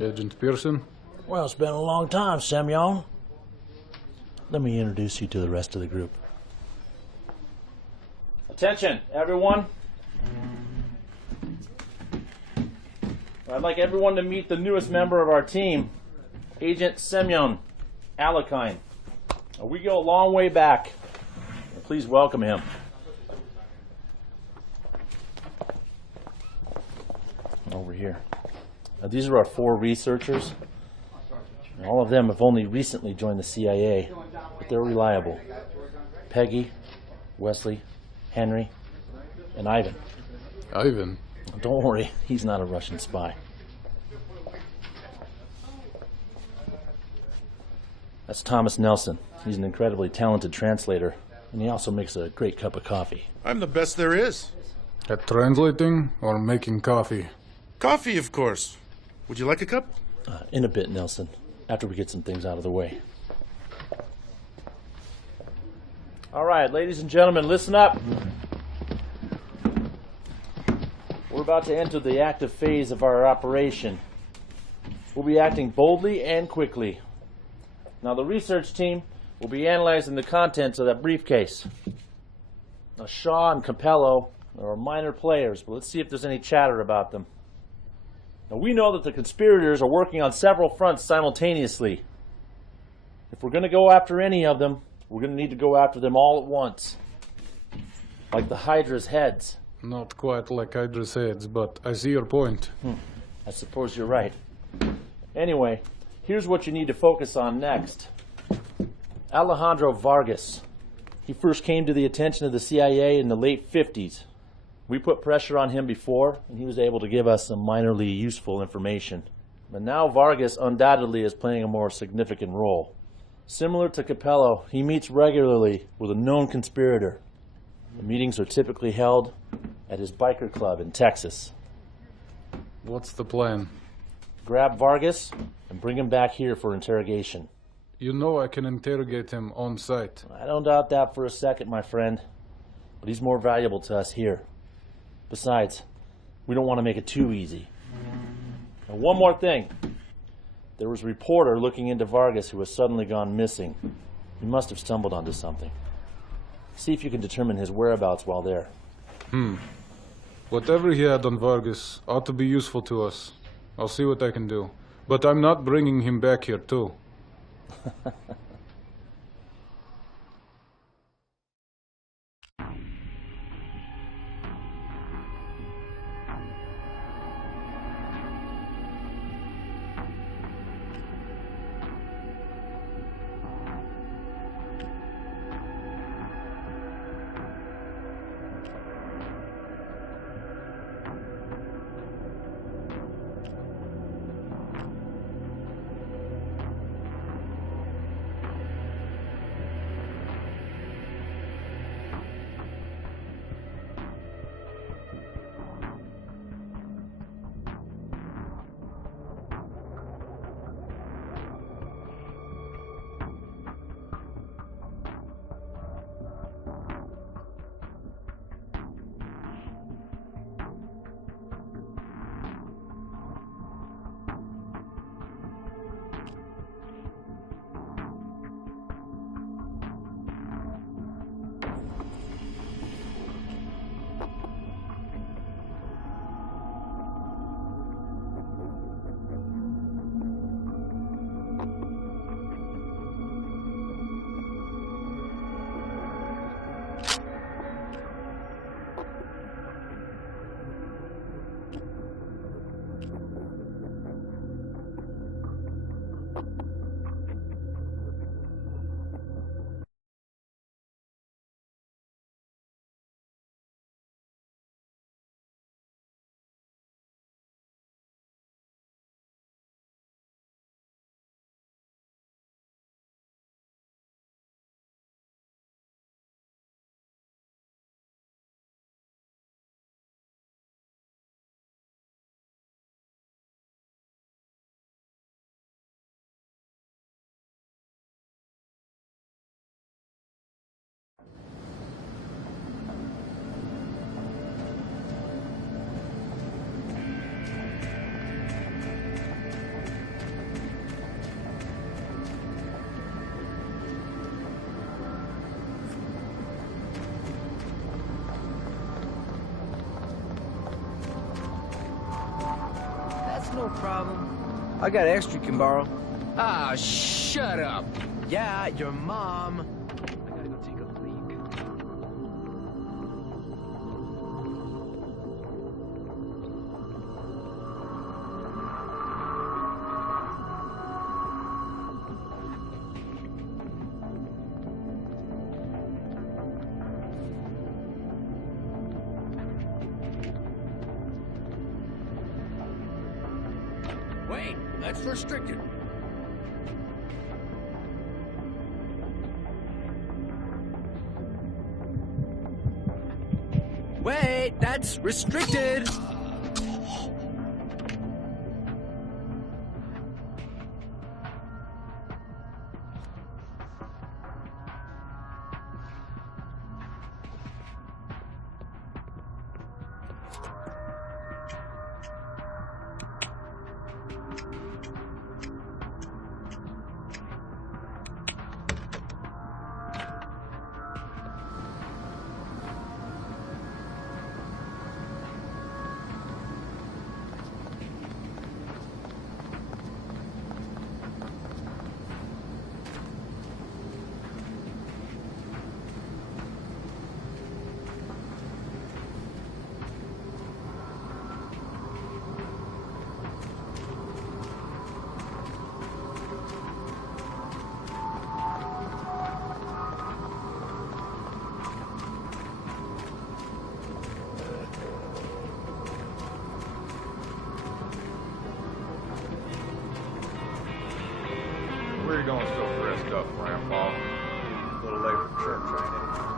Agent Pearson? Well, it's been a long time, Semyon. Let me introduce you to the rest of the group. Attention, everyone. I'd like everyone to meet the newest member of our team, Agent Semyon Alekhine. We go a long way back. Please welcome him. Over here. These are our 4 researchers. All of them have only recently joined the CIA, but they're reliable. Peggy, Wesley, Henry, and Ivan. Ivan? Don't worry, he's not a Russian spy. That's Thomas Nelson. He's an incredibly talented translator, and he also makes a great cup of coffee. I'm the best there is. At translating or making coffee? Coffee, of course. Would you like a cup? In a bit, Nelson, after we get some things out of the way. All right, ladies and gentlemen, listen up. We're about to enter the active phase of our operation. We'll be acting boldly and quickly. Now, the research team will be analyzing the contents of that briefcase. Now, Shaw and Capello are minor players, but let's see if there's any chatter about them. Now, we know that the conspirators are working on several fronts simultaneously. If we're going to go after any of them, we're going to need to go after them all at once. Like the Hydra's heads. Not quite like Hydra's heads, but I see your point. I suppose you're right. Anyway, here's what you need to focus on next. Alejandro Vargas. He first came to the attention of the CIA in the late 50s. We put pressure on him before, and he was able to give us some minorly useful information. But now Vargas undoubtedly is playing a more significant role. Similar to Capello, he meets regularly with a known conspirator. The meetings are typically held at his biker club in Texas. What's the plan? Grab Vargas and bring him back here for interrogation. You know I can interrogate him on site. I don't doubt that for a second, my friend. But he's more valuable to us here. Besides, we don't want to make it too easy. And one more thing. There was a reporter looking into Vargas who has suddenly gone missing. He must have stumbled onto something. See if you can determine his whereabouts while there. Whatever he had on Vargas ought to be useful to us. I'll see what I can do. But I'm not bringing him back here, too. problem? I got extra you can borrow. Ah, shut up. Yeah, your mom. I gotta go take a leak. Wait, that's restricted. Wait, that's restricted. Where you going still dressed up, Grandpa? A little late for church, ain't it?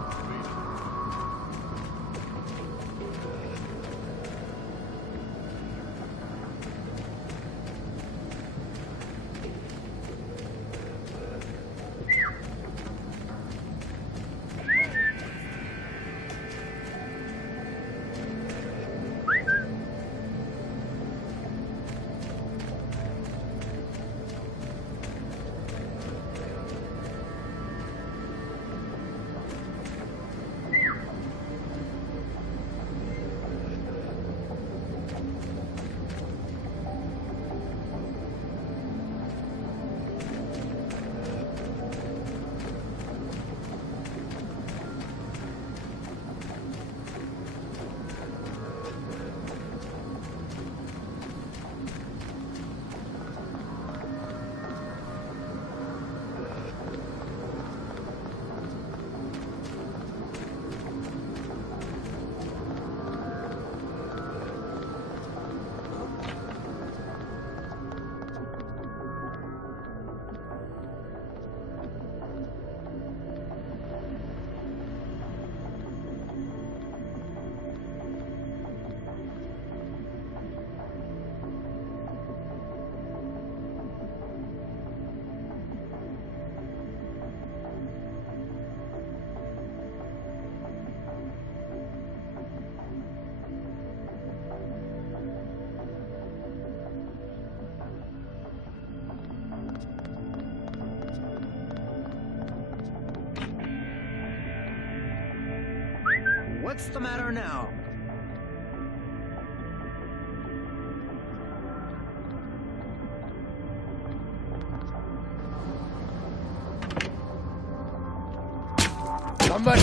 What's the matter now? Somebody...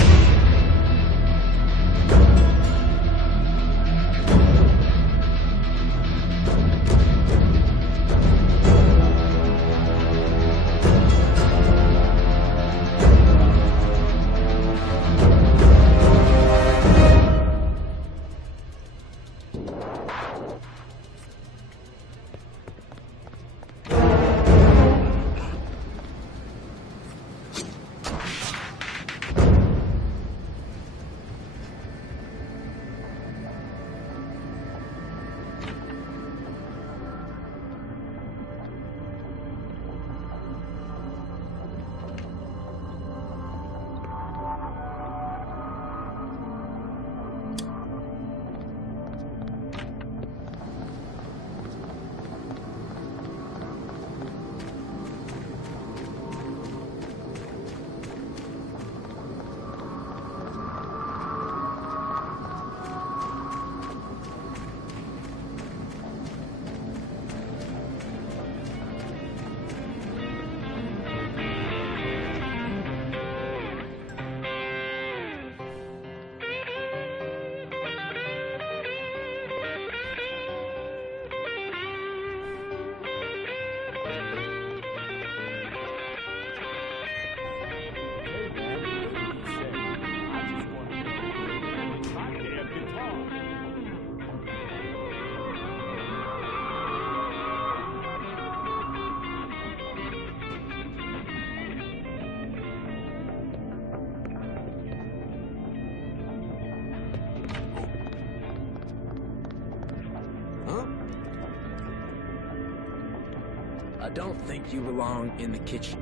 don't think you belong in the kitchen.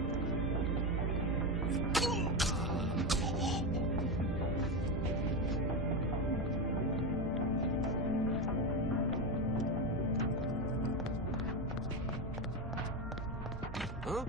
Huh?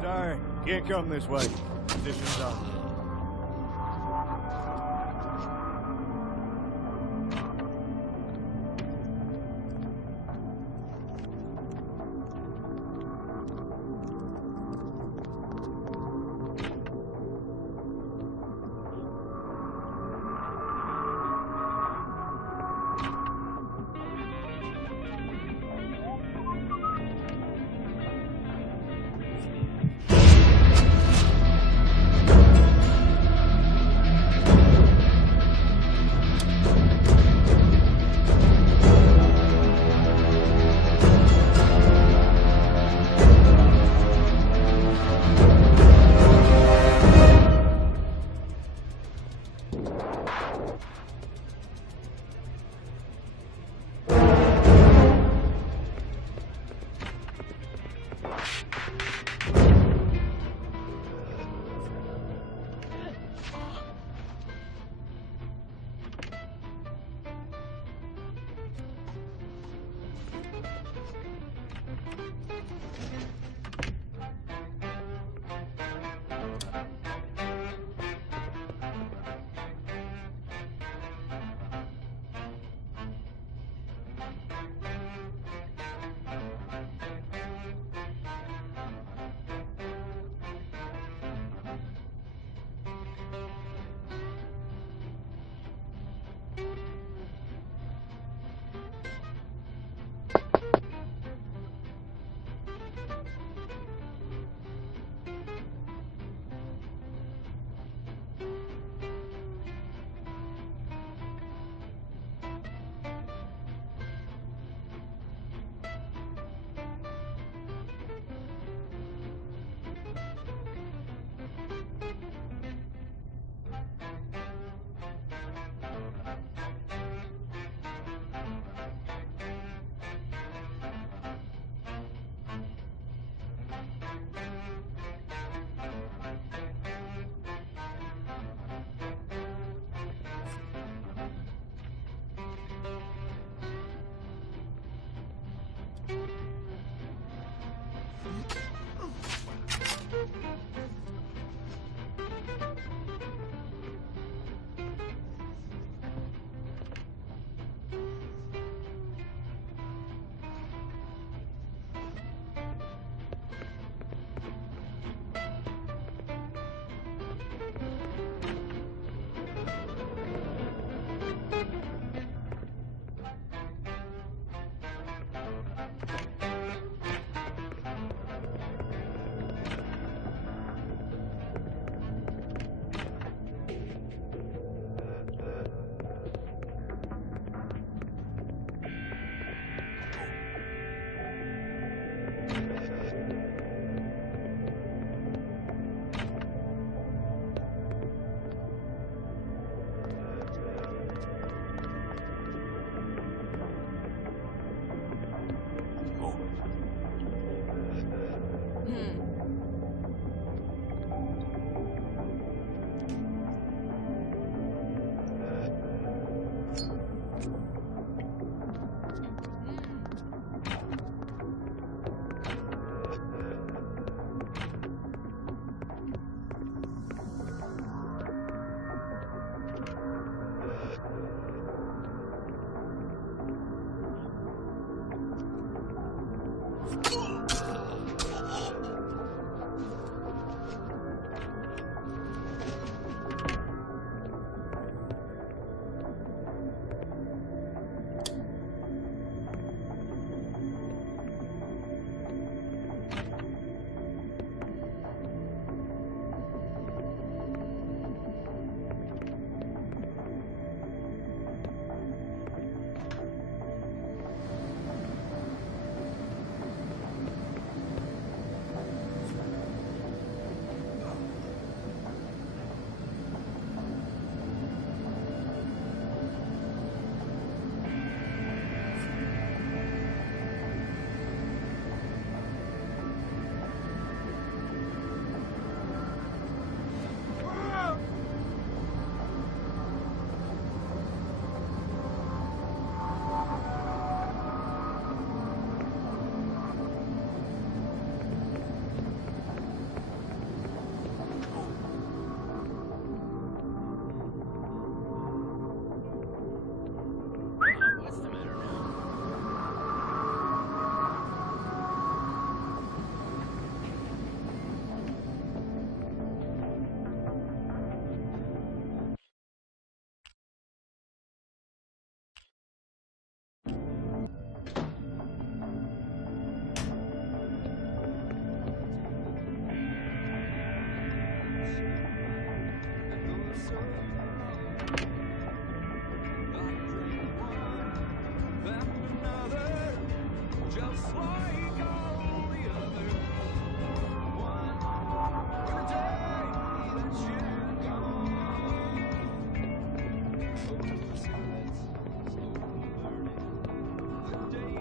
Sorry, can't come this way. Position's on.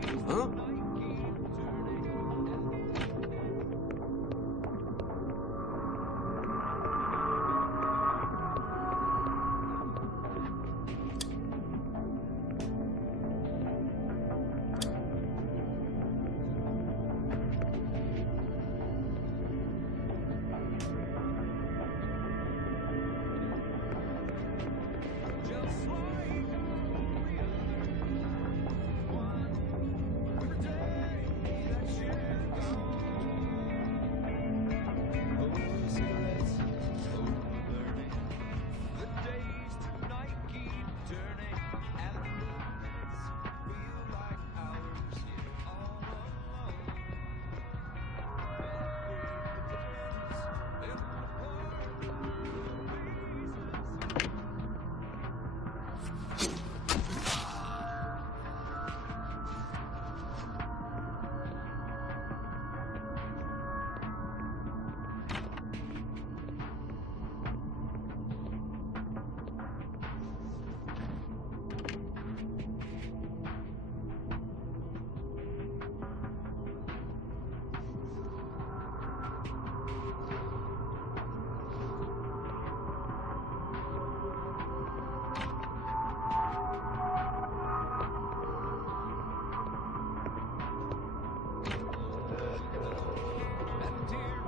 Huh?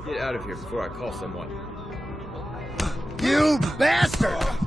Get out of here before I call someone. You bastard!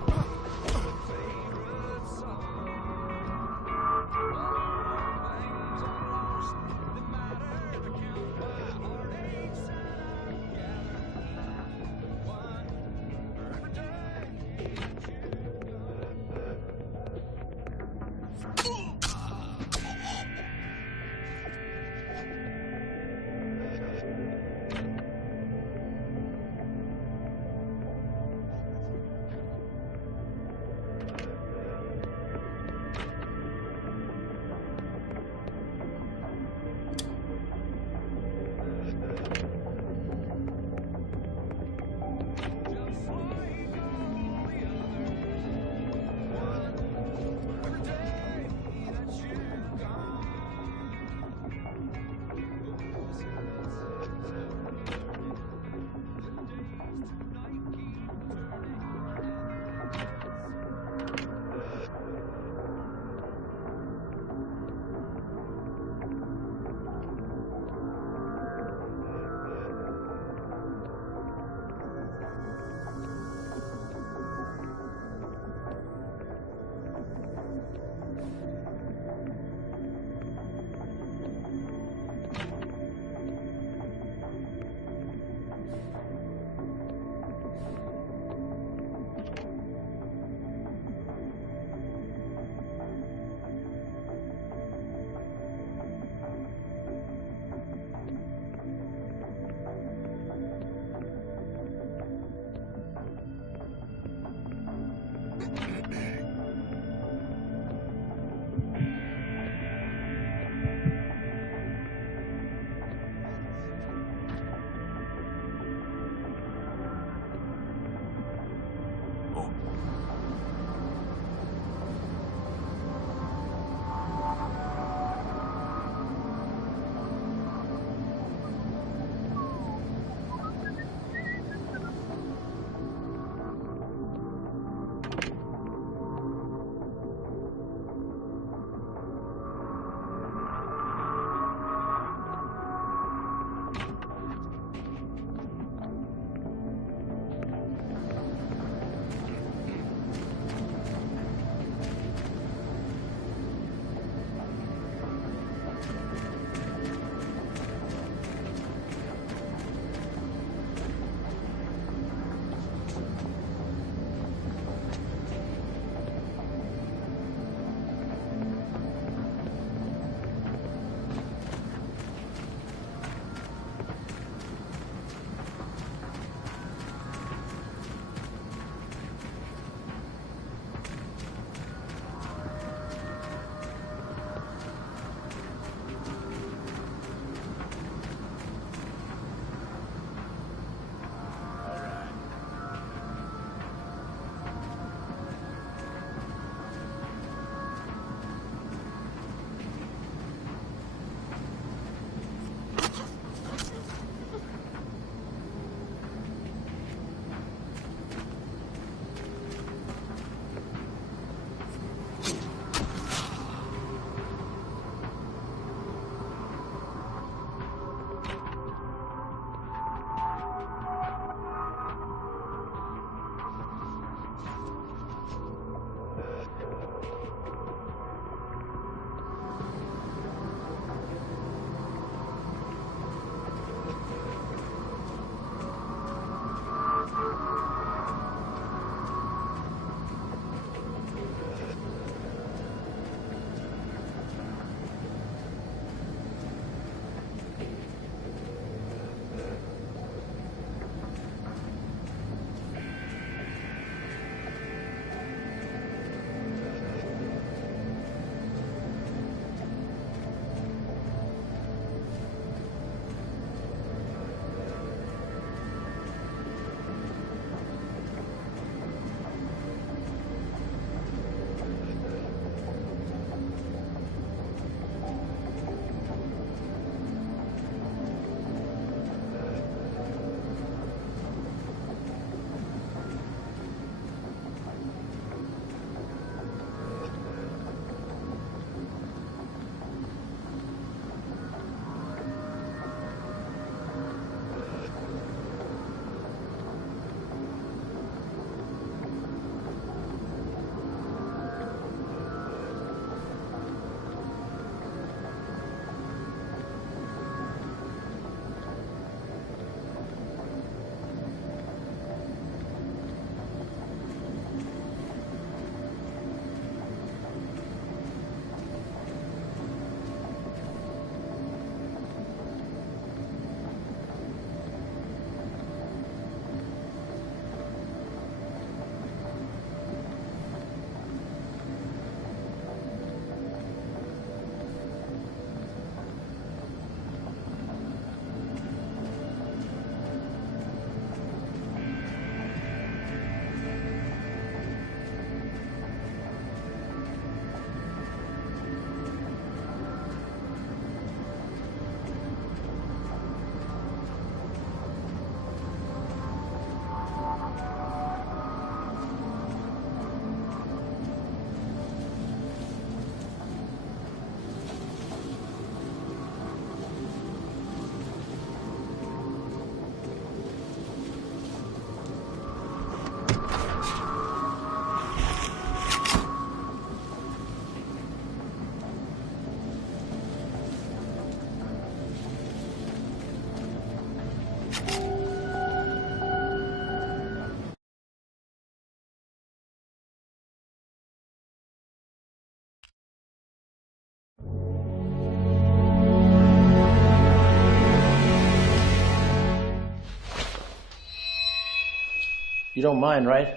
You don't mind, right?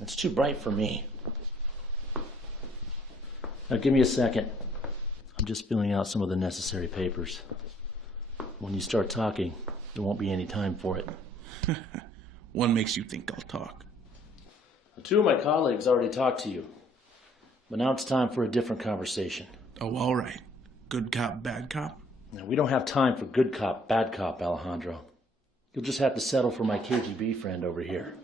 It's too bright for me. Now give me a second. I'm just filling out some of the necessary papers. When you start talking, there won't be any time for it. What makes you think I'll talk? Two of my colleagues already talked to you. But now it's time for a different conversation. Oh, all right. Good cop, bad cop? Now, we don't have time for good cop, bad cop, Alejandro. You'll just have to settle for my KGB friend over here.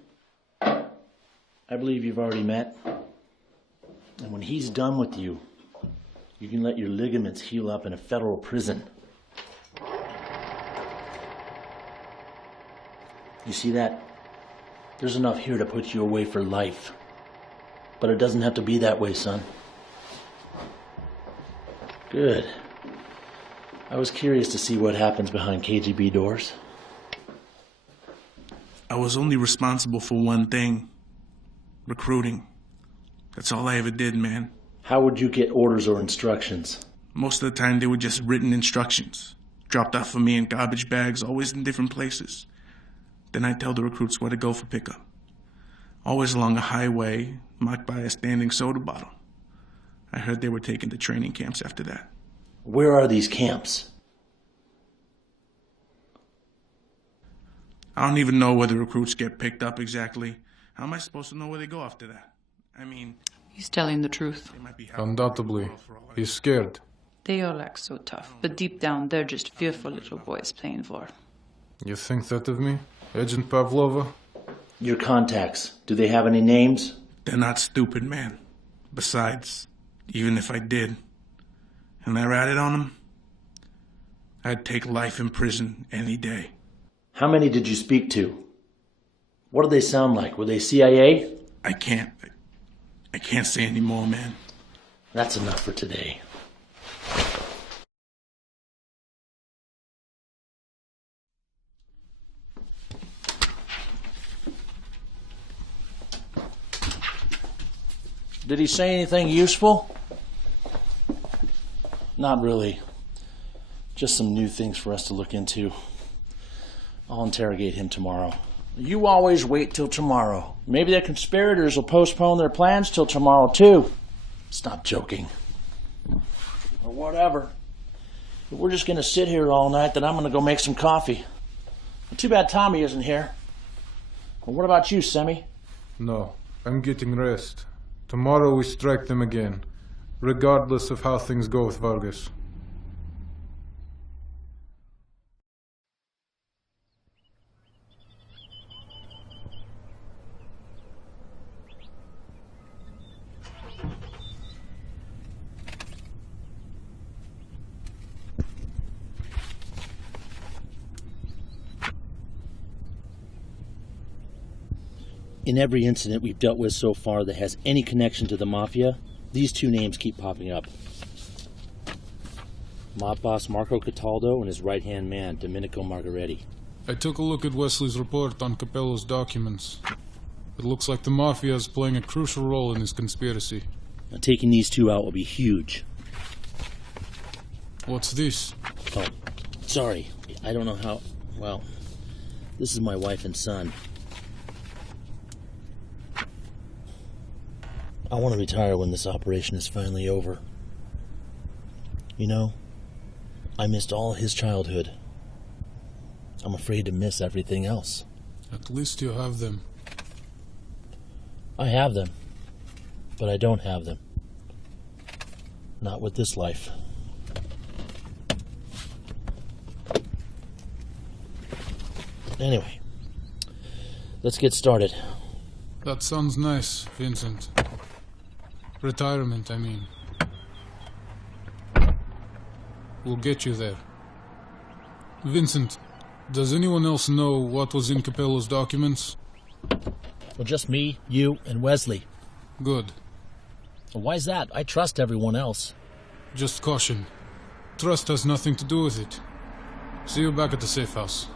I believe you've already met. And when he's done with you, you can let your ligaments heal up in a federal prison. You see that? There's enough here to put you away for life. But it doesn't have to be that way, son. Good. I was curious to see what happens behind KGB doors. I was only responsible for one thing. Recruiting. That's all I ever did, man. How would you get orders or instructions? Most of the time they were just written instructions. Dropped off for me in garbage bags, always in different places. Then I'd tell the recruits where to go for pickup. Always along a highway, marked by a standing soda bottle. I heard they were taken to training camps after that. Where are these camps? I don't even know where the recruits get picked up exactly. How am I supposed to know where they go after that? I mean... He's telling the truth. Undoubtedly. He's scared. They all act so tough, but deep down they're just fearful little boys playing for. You think that of me, Agent Pavlova? Your contacts, do they have any names? They're not stupid, man. Besides, even if I did, and I ratted on them, I'd take life in prison any day. How many did you speak to? What do they sound like? Were they CIA? I can't say any more, man. That's enough for today. Did he say anything useful? Not really. Just some new things for us to look into. I'll interrogate him tomorrow. You always wait till tomorrow. Maybe the conspirators will postpone their plans till tomorrow, too. Stop joking. Or whatever. If we're just going to sit here all night, then I'm going to go make some coffee. Too bad Tommy isn't here. Well, what about you, Semi? No, I'm getting rest. Tomorrow we strike them again, regardless of how things go with Vargas. In every incident we've dealt with so far that has any connection to the Mafia, these two names keep popping up. Mob boss Marco Cataldo and his right-hand man, Domenico Margaretti. I took a look at Wesley's report on Capello's documents. It looks like the Mafia is playing a crucial role in this conspiracy. Now, taking these two out will be huge. What's this? Oh, sorry. I don't know how... Well, this is my wife and son. I want to retire when this operation is finally over. You know, I missed all his childhood. I'm afraid to miss everything else. At least you have them. I have them, but I don't have them. Not with this life. Anyway, let's get started. That sounds nice, Vincent. Retirement, I mean. We'll get you there. Vincent, does anyone else know what was in Capello's documents? Well, just me, you, and Wesley. Good. Well, why's that? I trust everyone else. Just caution. Trust has nothing to do with it. See you back at the safe house.